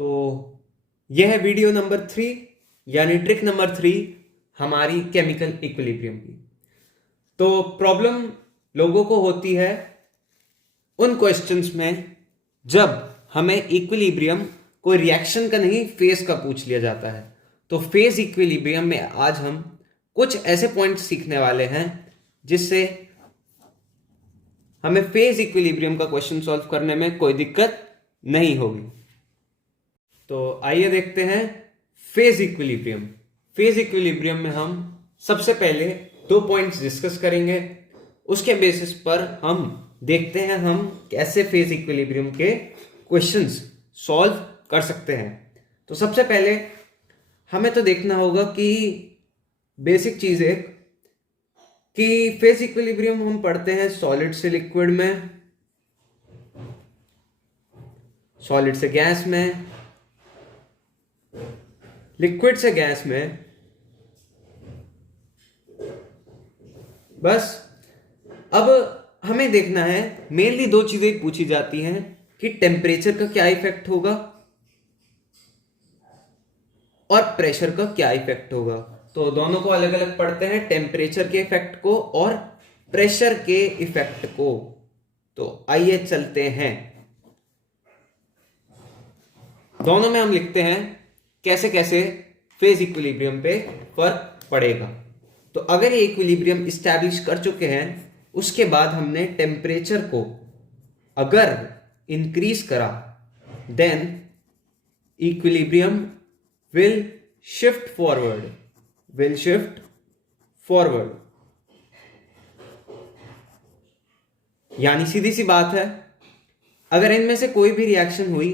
तो यह है वीडियो नंबर 3 यानी ट्रिक नंबर 3 हमारी केमिकल इक्विलिब्रियम की। तो प्रॉब्लम लोगों को होती है उन क्वेश्चंस में जब हमें इक्विलिब्रियम कोई रिएक्शन का नहीं फेज का पूछ लिया जाता है। तो फेज इक्विलिब्रियम में आज हम कुछ ऐसे पॉइंट्स सीखने वाले हैं जिससे हमें फेज इक्विलिब्रियम का क्वेश्चन सॉल्व करने में कोई दिक्कत नहीं होगी। तो आइए देखते हैं फेज इक्विलिब्रियम। फेज इक्विलिब्रियम में हम सबसे पहले 2 पॉइंट्स डिस्कस करेंगे, उसके बेसिस पर हम देखते हैं हम कैसे फेज इक्विलिब्रियम के क्वेश्चंस सॉल्व कर सकते हैं। तो सबसे पहले हमें तो देखना होगा कि बेसिक चीजें कि फेज इक्विलिब्रियम हम पढ़ते हैं सॉलिड से लिक्विड में, सॉलिड से गैस में, लिक्विड से गैस में। बस अब हमें देखना है, मेनली 2 चीजें पूछी जाती हैं कि टेम्परेचर का क्या इफेक्ट होगा और प्रेशर का क्या इफेक्ट होगा। तो दोनों को अलग अलग पढ़ते हैं, टेम्परेचर के इफेक्ट को और प्रेशर के इफेक्ट को। तो आइए चलते हैं, दोनों में हम लिखते हैं कैसे कैसे फेज इक्विलिब्रियम पे फर्क पड़ेगा। तो अगर ये इक्विलिब्रियम इस्टेब्लिश कर चुके हैं, उसके बाद हमने टेम्परेचर को अगर इंक्रीज करा, then equilibrium will shift forward. यानी सीधी सी बात है, अगर इनमें से कोई भी रिएक्शन हुई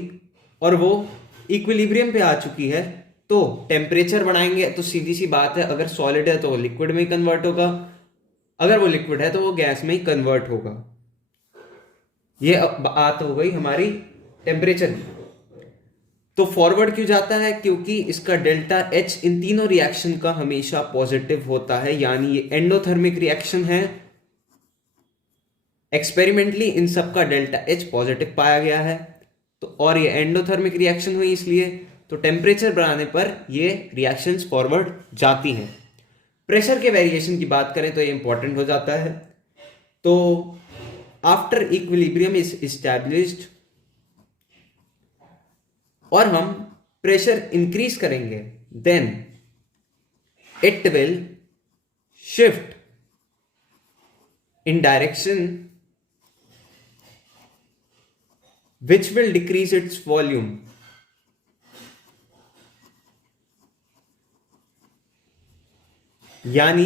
और वो इक्विलिब्रियम पे आ चुकी है तो टेम्परेचर बढ़ाएंगे, तो सीधी सी बात है, अगर सॉलिड है तो वो लिक्विड में ही कन्वर्ट होगा, अगर वो लिक्विड है तो वो गैस में ही कन्वर्ट होगा। ये बात हो गई हमारी टेम्परेचर की। तो फॉरवर्ड क्यों जाता है? क्योंकि इसका डेल्टा एच इन तीनों रिएक्शन का हमेशा पॉजिटिव होता है, यानी ये एंडोथर्मिक रिएक्शन है। एक्सपेरिमेंटली इन सब का डेल्टा एच पॉजिटिव पाया गया है। तो और ये एंडोथर्मिक रिएक्शन हुई, इसलिए तो टेम्परेचर बढ़ाने पर ये रिएक्शंस फॉरवर्ड जाती हैं। प्रेशर के वेरिएशन की बात करें तो ये इंपॉर्टेंट हो जाता है। तो आफ्टर इक्विलिब्रियम इज इस्टेब्लिश्ड और हम प्रेशर इंक्रीज करेंगे, then it will shift in direction which will decrease its volume। यानी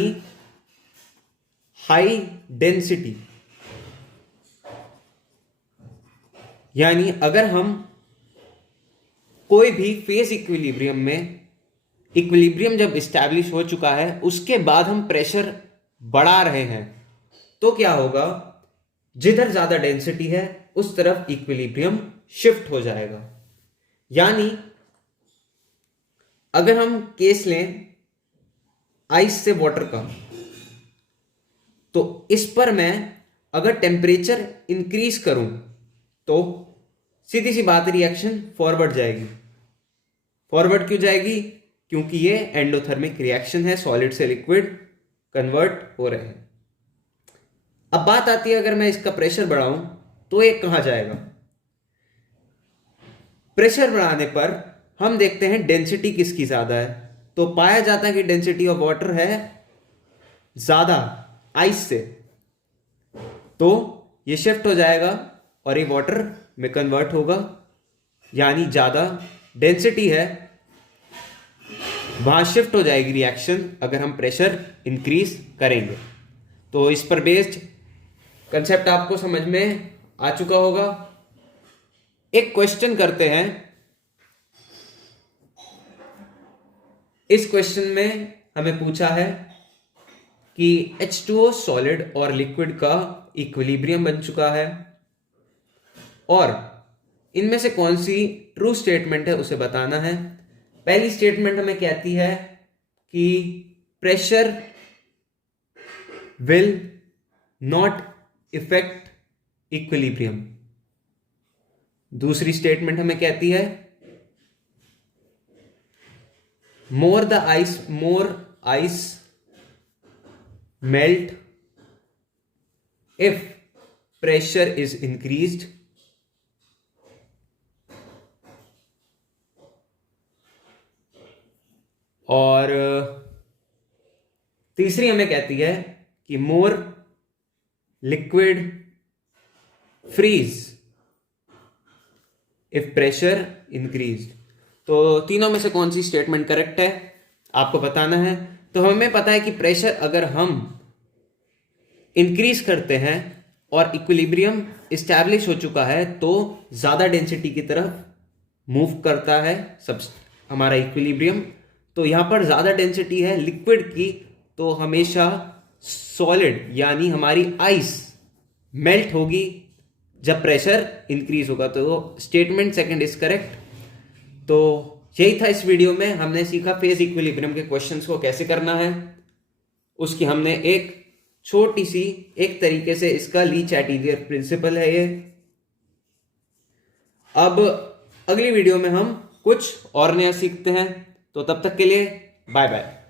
हाई डेंसिटी। यानी अगर हम कोई भी फेज इक्विलिब्रियम में, इक्विलिब्रियम जब इस्टेब्लिश हो चुका है उसके बाद हम प्रेशर बढ़ा रहे हैं, तो क्या होगा, जिधर ज्यादा डेंसिटी है उस तरफ इक्विलिब्रियम शिफ्ट हो जाएगा। यानी अगर हम केस लें आइस से वाटर का, तो इस पर मैं अगर टेम्परेचर इंक्रीज करूं तो सीधी सी बात, रिएक्शन फॉरवर्ड जाएगी। फॉरवर्ड क्यों जाएगी? क्योंकि ये एंडोथर्मिक रिएक्शन है, सॉलिड से लिक्विड कन्वर्ट हो रहे हैं। अब बात आती है, अगर मैं इसका प्रेशर बढ़ाऊं तो ये कहां जाएगा? प्रेशर बढ़ाने पर हम देखते हैं डेंसिटी किसकी ज्यादा है, तो पाया जाता है कि डेंसिटी ऑफ वाटर है ज्यादा आइस से, तो ये शिफ्ट हो जाएगा और ये वाटर में कन्वर्ट होगा। यानी ज्यादा डेंसिटी है, वहां शिफ्ट हो जाएगी रिएक्शन अगर हम प्रेशर इंक्रीज करेंगे। तो इस पर बेस्ड कंसेप्ट आपको समझ में आ चुका होगा। एक क्वेश्चन करते हैं। इस क्वेश्चन में हमें पूछा है कि H2O सॉलिड और लिक्विड का इक्विलिब्रियम बन चुका है और इनमें से कौन सी ट्रू स्टेटमेंट है उसे बताना है। पहली स्टेटमेंट हमें कहती है कि pressure will not effect equilibrium. दूसरी स्टेटमेंट हमें कहती है more the ice, more ice melt if pressure is increased, और तीसरी हमें कहती है कि more liquid freeze if pressure increase. तो तीनों में से कौन सी स्टेटमेंट करेक्ट है आपको बताना है। तो हमें पता है कि प्रेशर अगर हम इंक्रीज करते हैं और इक्विलिब्रियम इस्टेब्लिश हो चुका है तो ज्यादा डेंसिटी की तरफ मूव करता है सब हमारा इक्विलिब्रियम। तो यहां पर ज्यादा डेंसिटी है लिक्विड की, तो हमेशा सॉलिड यानी हमारी आइस मेल्ट होगी जब प्रेशर इंक्रीज होगा। तो स्टेटमेंट सेकंड इज करेक्ट। तो यही था इस वीडियो में, हमने सीखा फेज इक्विलिब्रियम के क्वेश्चंस को कैसे करना है, उसकी हमने एक छोटी सी एक तरीके से इसका ली चैटिलियर प्रिंसिपल है ये। अब अगली वीडियो में हम कुछ और नया सीखते हैं, तो तब तक के लिए बाय बाय।